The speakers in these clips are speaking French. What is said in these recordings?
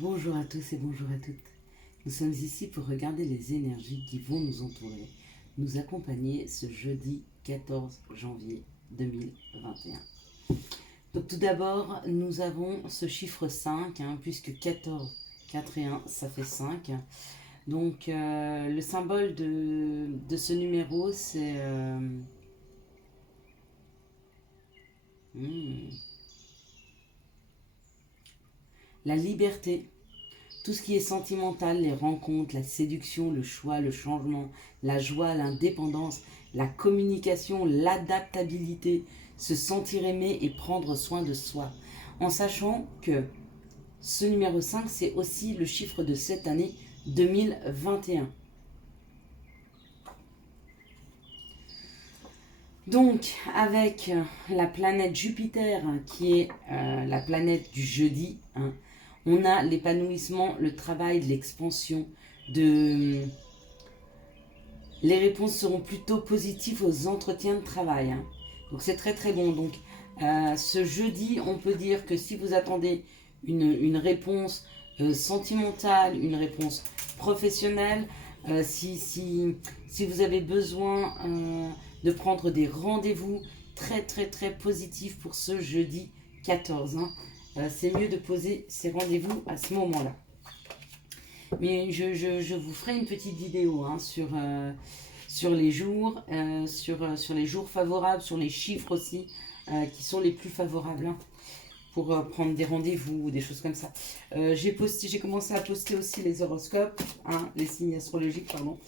Bonjour à tous et bonjour à toutes. Nous sommes ici pour regarder les énergies qui vont nous entourer, nous accompagner ce jeudi 14 janvier 2021. Donc tout d'abord, nous avons ce chiffre 5, puisque 14, 4 et 1, ça fait 5. Donc le symbole de ce numéro, c'est la liberté. Tout ce qui est sentimental, les rencontres, la séduction, le choix, le changement, la joie, l'indépendance, la communication, l'adaptabilité, se sentir aimé et prendre soin de soi. En sachant que ce numéro 5, c'est aussi le chiffre de cette année 2021. Donc, avec la planète Jupiter, qui est la planète du jeudi, on a l'épanouissement, le travail, l'expansion, les réponses seront plutôt positives aux entretiens de travail. Donc c'est très très bon. Donc ce jeudi, on peut dire que si vous attendez une réponse sentimentale, une réponse professionnelle, si vous avez besoin de prendre des rendez-vous très très très positifs pour ce jeudi 14, c'est mieux de poser ces rendez-vous à ce moment-là. Mais je vous ferai une petite vidéo sur les jours, sur les jours favorables, sur les chiffres aussi, qui sont les plus favorables pour prendre des rendez-vous ou des choses comme ça. J'ai commencé à poster aussi les horoscopes, les signes astrologiques, pardon,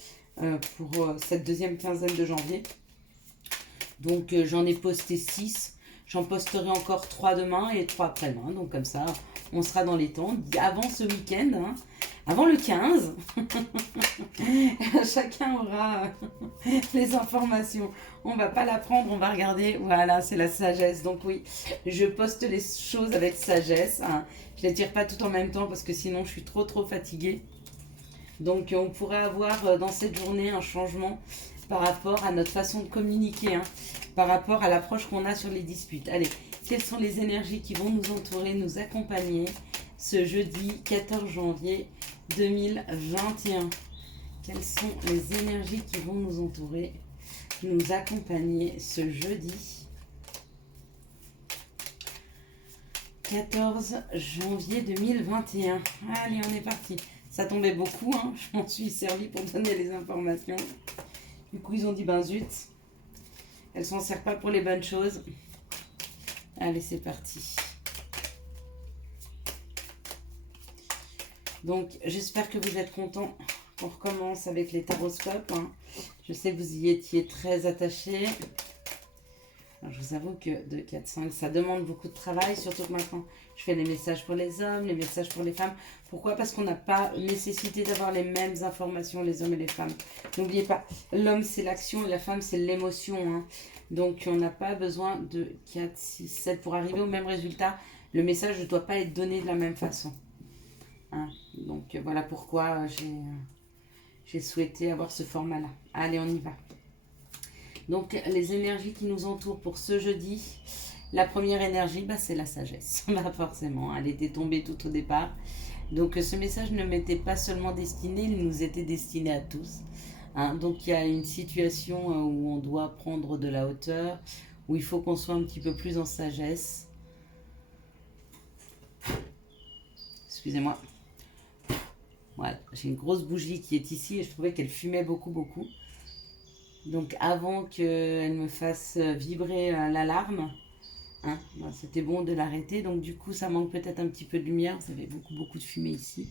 pour cette deuxième quinzaine de janvier. Donc j'en ai posté 6. J'en posterai encore 3 demain et 3 après-demain. Donc comme ça, on sera dans les temps. Avant ce week-end, avant le 15, chacun aura les informations. On va pas la prendre, on va regarder. Voilà, c'est la sagesse. Donc oui, je poste les choses avec sagesse. Je les tire pas tout en même temps parce que sinon je suis trop fatiguée. Donc on pourrait avoir dans cette journée un changement par rapport à notre façon de communiquer, par rapport à l'approche qu'on a sur les disputes. Allez, quelles sont les énergies qui vont nous entourer, nous accompagner ce jeudi 14 janvier 2021? Quelles sont les énergies qui vont nous entourer, nous accompagner ce jeudi 14 janvier 2021? Allez, on est parti. Ça tombait beaucoup, je m'en suis servi pour donner les informations. Du coup, ils ont dit, ben zut, elle s'en sert pas pour les bonnes choses. Allez, c'est parti. Donc, j'espère que vous êtes contents. On recommence avec les taroscopes. Je sais que vous y étiez très attachés. Alors, je vous avoue que 2, 4, 5, ça demande beaucoup de travail, surtout que maintenant, je fais les messages pour les hommes, les messages pour les femmes. Pourquoi? Parce qu'on n'a pas nécessité d'avoir les mêmes informations, les hommes et les femmes. N'oubliez pas, l'homme, c'est l'action et la femme, c'est l'émotion. Donc, on n'a pas besoin de 4, 6, 7 pour arriver au même résultat. Le message ne doit pas être donné de la même façon. Donc, voilà pourquoi j'ai souhaité avoir ce format-là. Allez, on y va. Donc, les énergies qui nous entourent pour ce jeudi, la première énergie, c'est la sagesse. Forcément, elle était tombée tout au départ. Donc, ce message ne m'était pas seulement destiné, il nous était destiné à tous. Donc, il y a une situation où on doit prendre de la hauteur, où il faut qu'on soit un petit peu plus en sagesse. Excusez-moi. Voilà, j'ai une grosse bougie qui est ici et je trouvais qu'elle fumait beaucoup. Donc avant qu'elle me fasse vibrer l'alarme, c'était bon de l'arrêter. Donc du coup ça manque peut-être un petit peu de lumière. Vous avez beaucoup de fumée ici.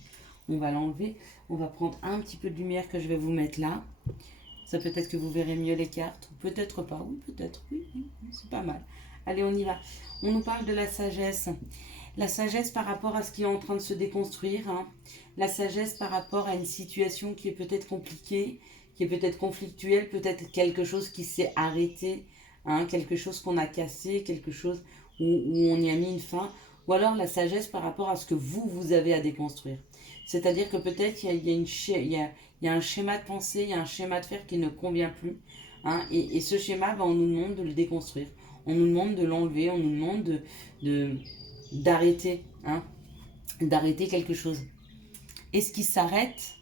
On va l'enlever. On va prendre un petit peu de lumière que je vais vous mettre là. Ça peut-être que vous verrez mieux les cartes. Ou peut-être pas. Oui, peut-être. Oui, c'est pas mal. Allez, on y va. On nous parle de la sagesse. La sagesse par rapport à ce qui est en train de se déconstruire. La sagesse par rapport à une situation qui est peut-être compliquée, qui est peut-être conflictuelle, peut-être quelque chose qui s'est arrêté, quelque chose qu'on a cassé, quelque chose où on y a mis une fin, ou alors la sagesse par rapport à ce que vous avez à déconstruire. C'est-à-dire que peut-être il y a un schéma de pensée, il y a un schéma de faire qui ne convient plus, et ce schéma, on nous demande de le déconstruire, on nous demande de l'enlever, on nous demande d'arrêter, d'arrêter quelque chose. Et ce qui s'arrête,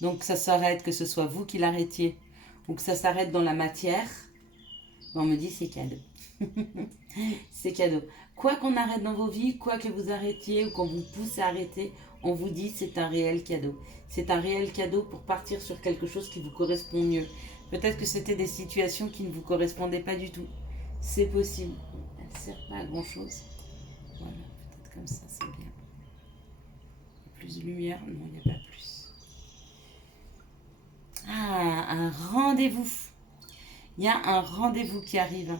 donc ça s'arrête, que ce soit vous qui l'arrêtiez ou que ça s'arrête dans la matière, on me dit c'est cadeau. C'est cadeau. Quoi qu'on arrête dans vos vies, quoi que vous arrêtiez ou qu'on vous pousse à arrêter, on vous dit c'est un réel cadeau. C'est un réel cadeau pour partir sur quelque chose qui vous correspond mieux. Peut-être que c'était des situations qui ne vous correspondaient pas du tout. C'est possible. Elle ne sert pas à grand chose. Voilà, peut-être comme ça, c'est bien. Plus de lumière? Non, il n'y a pas plus. Ah, un rendez-vous. Il y a un rendez-vous qui arrive.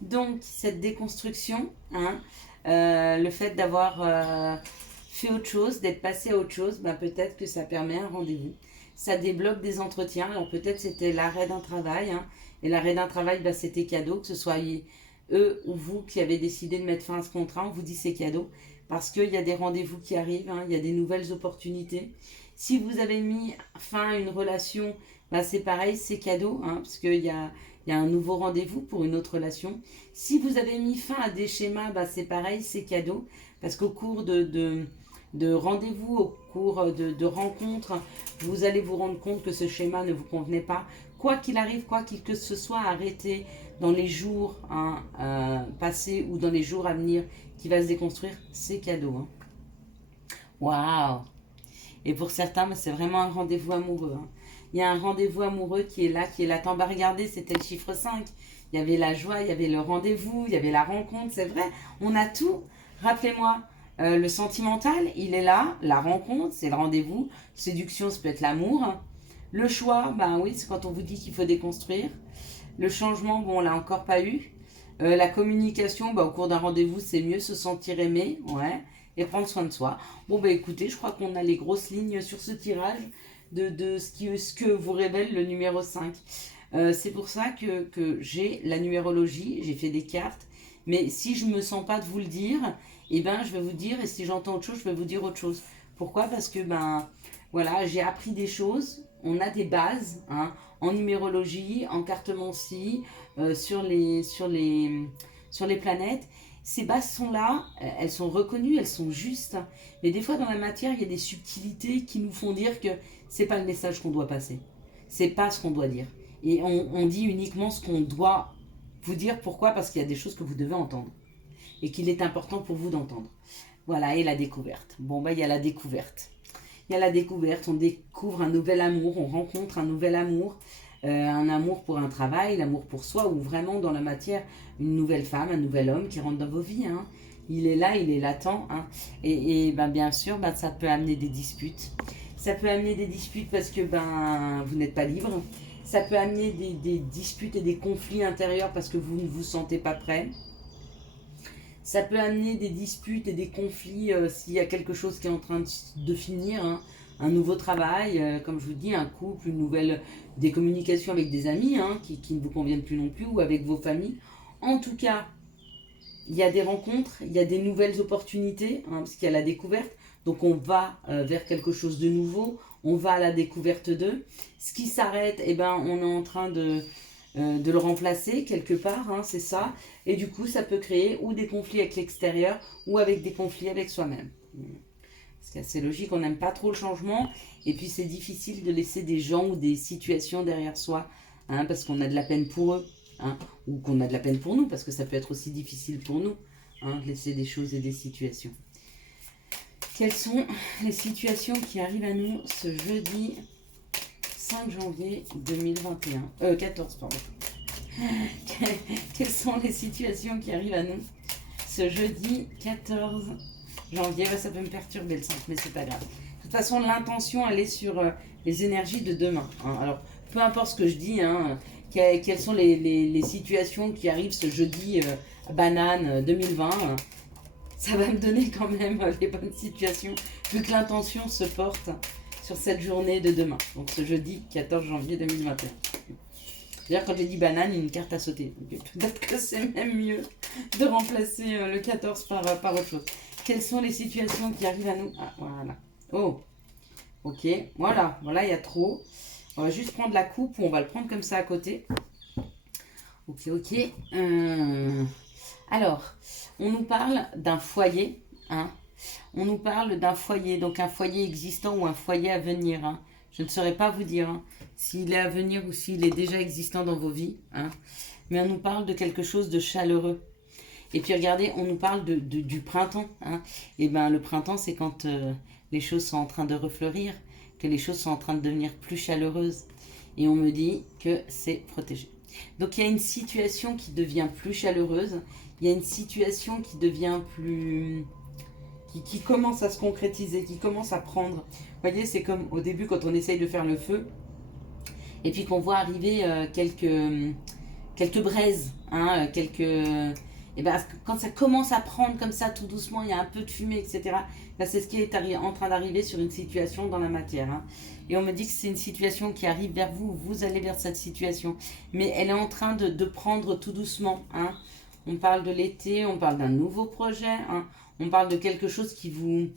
Donc, cette déconstruction, hein, le fait d'avoir fait autre chose, d'être passé à autre chose, ben, peut-être que ça permet un rendez-vous. Ça débloque des entretiens. Alors, peut-être c'était l'arrêt d'un travail. Hein, et l'arrêt d'un travail, ben, c'était cadeau, que ce soit eux ou vous qui avez décidé de mettre fin à ce contrat. On vous dit c'est cadeau. Parce qu'il y a des rendez-vous qui arrivent, hein, il y a des nouvelles opportunités. Si vous avez mis fin à une relation, ben, c'est pareil, c'est cadeau, hein, parce qu'il y a un nouveau rendez-vous pour une autre relation. Si vous avez mis fin à des schémas, bah c'est pareil, c'est cadeau. Parce qu'au cours de rendez-vous, au cours de rencontres, vous allez vous rendre compte que ce schéma ne vous convenait pas. Quoi qu'il arrive, quoi qu'il que ce soit, arrêtez dans les jours passés ou dans les jours à venir qui va se déconstruire, c'est cadeau. Hein. Waouh! Et pour certains, c'est vraiment un rendez-vous amoureux. Hein. Il y a un rendez-vous amoureux qui est latent. Bah regardez, c'était le chiffre 5. Il y avait la joie, il y avait le rendez-vous, il y avait la rencontre, c'est vrai. On a tout. Rappelez-moi, le sentimental, il est là. La rencontre, c'est le rendez-vous. Séduction, ça peut être l'amour. Le choix, ben oui, c'est quand on vous dit qu'il faut déconstruire. Le changement, bon, on l'a encore pas eu. La communication, bah, au cours d'un rendez-vous, c'est mieux se sentir aimé, ouais, et prendre soin de soi. Bon, bah écoutez, je crois qu'on a les grosses lignes sur ce tirage de ce que vous révèle le numéro 5. C'est pour ça que j'ai la numérologie, j'ai fait des cartes, mais si je ne me sens pas de vous le dire, eh ben, je vais vous dire, et si j'entends autre chose, je vais vous dire autre chose. Pourquoi? Parce que, ben, voilà, j'ai appris des choses, on a des bases, hein, en numérologie, en cartomancie, sur les planètes. Ces bases sont là, elles sont reconnues, elles sont justes. Mais des fois, dans la matière, il y a des subtilités qui nous font dire que c'est pas le message qu'on doit passer. C'est pas ce qu'on doit dire. Et on dit uniquement ce qu'on doit vous dire. Pourquoi? Parce qu'il y a des choses que vous devez entendre. Et qu'il est important pour vous d'entendre. Voilà, et la découverte. Bon, bah, il y a la découverte. Il y a la découverte, on découvre un nouvel amour, on rencontre un nouvel amour. Un amour pour un travail, l'amour pour soi, ou vraiment dans la matière, une nouvelle femme, un nouvel homme qui rentre dans vos vies. Hein. Il est là, il est latent. Hein. Et ben, bien sûr, ben, ça peut amener des disputes. Ça peut amener des disputes parce que ben, vous n'êtes pas libre. Ça peut amener des disputes et des conflits intérieurs parce que vous ne vous sentez pas prêt. Ça peut amener des disputes et des conflits s'il y a quelque chose qui est en train de finir. Hein. Un nouveau travail, comme je vous dis, un couple, des communications avec des amis hein, qui ne vous conviennent plus non plus ou avec vos familles. En tout cas, il y a des rencontres, il y a des nouvelles opportunités, hein, parce qu'il y a la découverte. Donc on va vers quelque chose de nouveau, on va à la découverte d'eux. Ce qui s'arrête, eh ben, on est en train de le remplacer quelque part, hein, c'est ça. Et du coup, ça peut créer ou des conflits avec l'extérieur ou avec des conflits avec soi-même. C'est assez logique, on n'aime pas trop le changement. Et puis, c'est difficile de laisser des gens ou des situations derrière soi, hein, parce qu'on a de la peine pour eux, hein, ou qu'on a de la peine pour nous, parce que ça peut être aussi difficile pour nous, hein, de laisser des choses et des situations. Quelles sont les situations qui arrivent à nous ce jeudi 5 janvier 2021 14, pardon. Quelles sont les situations qui arrivent à nous ce jeudi 14 janvier? Ça peut me perturber le 5, mais c'est pas grave. De toute façon, l'intention, elle est sur les énergies de demain. Hein. Alors, peu importe ce que je dis, hein, quelles sont les situations qui arrivent ce jeudi banane 2020, ça va me donner quand même les bonnes situations, vu que l'intention se porte sur cette journée de demain, donc ce jeudi 14 janvier 2021. D'ailleurs, quand j'ai dit banane, il y a une carte à sauter. Peut-être que c'est même mieux de remplacer le 14 par autre chose. Quelles sont les situations qui arrivent à nous? Ah, voilà. Oh, ok. Voilà, il y a trop. On va juste prendre la coupe ou on va le prendre comme ça à côté. Ok. Alors, on nous parle d'un foyer, hein. On nous parle d'un foyer, donc un foyer existant ou un foyer à venir. Hein. Je ne saurais pas vous dire s'il est à venir ou s'il est déjà existant dans vos vies. Hein. Mais on nous parle de quelque chose de chaleureux. Et puis regardez, on nous parle du printemps. Hein. Et bien le printemps, c'est quand les choses sont en train de refleurir, que les choses sont en train de devenir plus chaleureuses. Et on me dit que c'est protégé. Donc il y a une situation qui devient plus chaleureuse. Il y a une situation qui devient plus... qui commence à se concrétiser, qui commence à prendre. Vous voyez, c'est comme au début quand on essaye de faire le feu. Et puis qu'on voit arriver quelques braises, hein, et ben, quand ça commence à prendre comme ça tout doucement, il y a un peu de fumée, etc. Là, c'est ce qui est en train d'arriver sur une situation dans la matière. Hein. Et on me dit que c'est une situation qui arrive vers vous, vous allez vers cette situation. Mais elle est en train de prendre tout doucement. Hein. On parle de l'été, on parle d'un nouveau projet, hein. On parle de quelque chose qui vous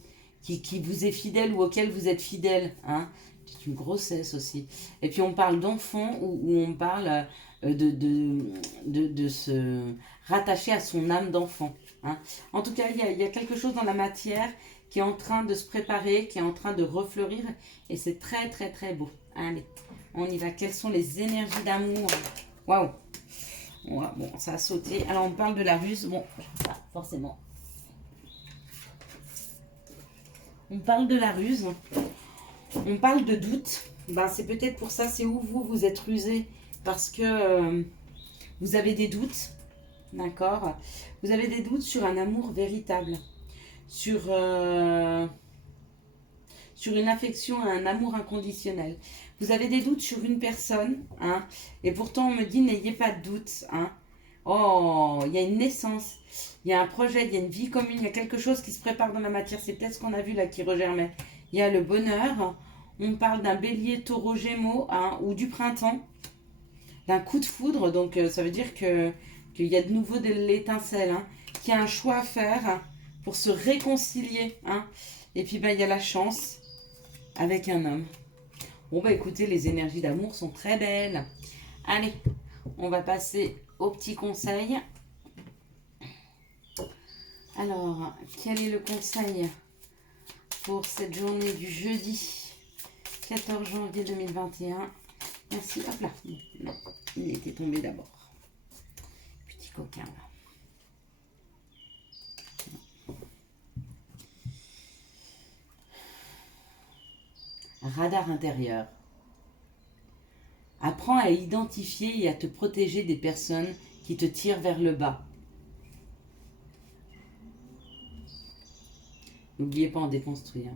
est fidèle ou auquel vous êtes fidèle. Hein. C'est une grossesse aussi. Et puis on parle d'enfant où on parle de se rattacher à son âme d'enfant. Hein. En tout cas, il y a quelque chose dans la matière qui est en train de se préparer, qui est en train de refleurir. Et c'est très, très, très beau. Allez, on y va. Quelles sont les énergies d'amour? Waouh! Ouais, bon, ça a sauté. Alors, on parle de la ruse. Bon, ça, forcément. On parle de la ruse. On parle de doute. Ben, c'est peut-être pour ça, c'est où vous êtes rusé. Parce que vous avez des doutes. D'accord? Vous avez des doutes sur un amour véritable. Sur une affection, un amour inconditionnel. Vous avez des doutes sur une personne, hein, et pourtant on me dit n'ayez pas de doute. Hein. Oh, il y a une naissance, il y a un projet, il y a une vie commune, il y a quelque chose qui se prépare dans la matière. C'est peut-être ce qu'on a vu là qui regermait. Il y a le bonheur, on parle d'un bélier, taureau, gémeaux, hein, ou du printemps, d'un coup de foudre, donc ça veut dire qu'il y a de nouveau de l'étincelle, hein, qu'il y a un choix à faire hein, pour se réconcilier. Hein. Et puis ben, il y a la chance avec un homme. Bon bah écoutez, les énergies d'amour sont très belles. Allez, on va passer au petit conseil. Alors, quel est le conseil pour cette journée du jeudi 14 janvier 2021? Merci, hop là. Non, il était tombé d'abord. Petit coquin là. Radar intérieur. Apprends à identifier et à te protéger des personnes qui te tirent vers le bas. N'oubliez pas en déconstruire.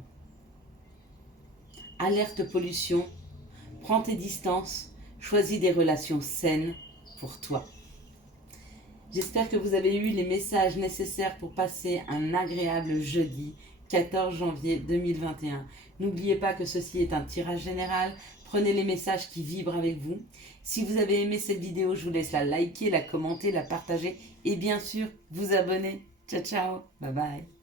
Alerte pollution. Prends tes distances. Choisis des relations saines pour toi. J'espère que vous avez eu les messages nécessaires pour passer un agréable jeudi 14 janvier 2021. N'oubliez pas que ceci est un tirage général. Prenez les messages qui vibrent avec vous. Si vous avez aimé cette vidéo, je vous laisse la liker, la commenter, la partager et bien sûr vous abonner. Ciao, ciao. Bye bye.